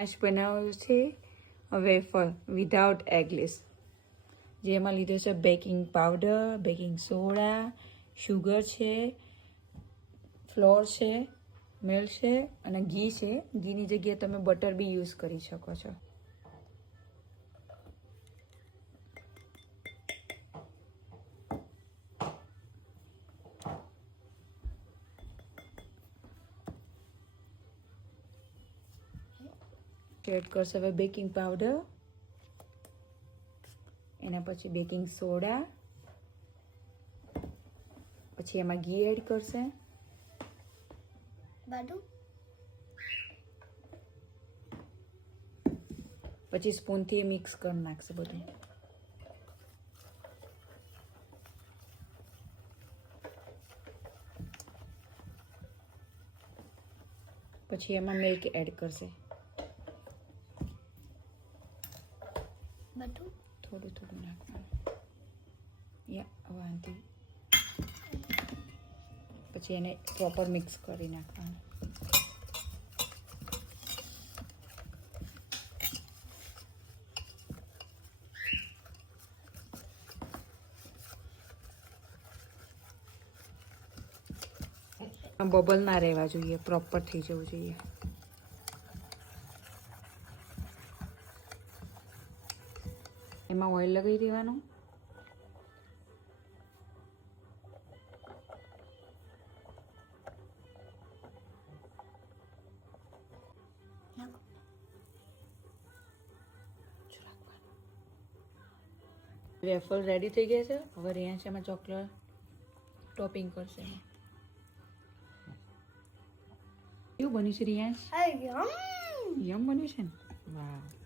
આજ બનાવ્યું છે વેફર વિધાઉટ એગલેસ, જેમાં લીધો છે baking powder, baking soda, sugar છે, ફ્લોર છે, મિલ્ક છે અને ઘી છે. ઘીની જગ્યાએ તમે બટર બી યુઝ કરી શકો છો. એડ કરશે હવે બેકિંગ પાવડર, એના પછી બેકિંગ સોડા, પછી એમાં ઘી એડ કરશે, પછી સ્પૂનથી મિક્સ કરી નાખશે બધું. પછી એમાં મિલ્ક એડ કરશે, થોડું થોડું નાખવાનું વાંધી. પછી એને પ્રોપર મિક્સ કરી નાખવાનું. બબલ ના રહેવા જોઈએ, પ્રોપર થઈ જવું જોઈએ. એમાં ઓઇલ લગાવી દેવાનું. વેફર રેડી થઈ ગયા છે. હવે રિયાંશ એમાં ચોકલેટ ટોપિંગ કરશે. કેવું બન્યું છે રિયાંશ? યમ બન્યું છે ને? વાહ.